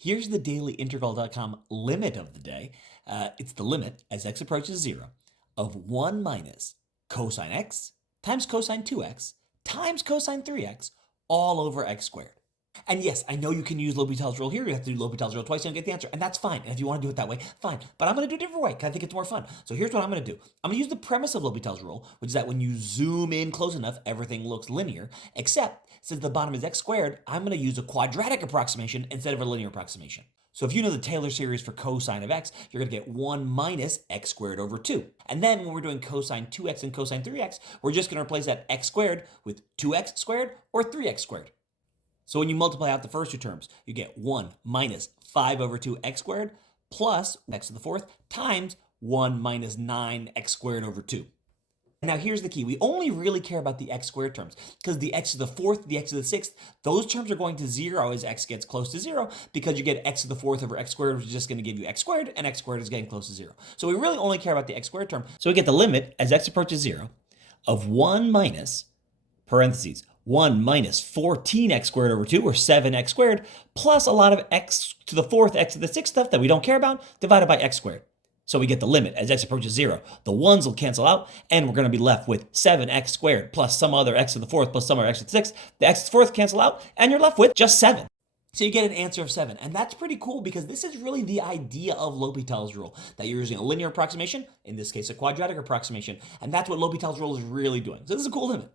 Here's the dailyintegral.com limit of the day. It's the limit as x approaches 0 of 1 minus cosine x times cosine 2x times cosine 3x all over x squared. And yes, I know you can use L'Hopital's rule here. You have to do L'Hopital's rule twice and get the answer, and that's fine. And if you want to do it that way, fine. But I'm going to do it a different way because I think it's more fun. So here's what I'm going to do. I'm going to use the premise of L'Hopital's rule, which is that when you zoom in close enough, everything looks linear, except since the bottom is x squared, I'm going to use a quadratic approximation instead of a linear approximation. So if you know the Taylor series for cosine of x, you're going to get 1 minus x squared over 2. And then when we're doing cosine 2x and cosine 3x, we're just going to replace that x squared with 2x squared or 3x squared. So when you multiply out the first two terms, you get 1 minus 5 over 2 x squared plus x to the fourth times 1 minus 9 x squared over 2. Now here's the key. We only really care about the x squared terms because the x to the fourth, the x to the sixth, those terms are going to 0 as x gets close to 0 because you get x to the fourth over x squared, which is just going to give you x squared, and x squared is getting close to 0. So we really only care about the x squared term. So we get the limit as x approaches 0 of 1 minus, parentheses, 1 minus 14x squared over 2, or 7x squared, plus a lot of x to the fourth, x to the sixth stuff that we don't care about, divided by x squared. So we get the limit as x approaches 0. The 1s will cancel out, and we're going to be left with 7x squared plus some other x to the fourth plus some other x to the sixth. The x to the fourth cancel out, and you're left with just 7. So you get an answer of 7, and that's pretty cool because this is really the idea of L'Hopital's rule, that you're using a linear approximation, in this case a quadratic approximation, and that's what L'Hopital's rule is really doing. So this is a cool limit.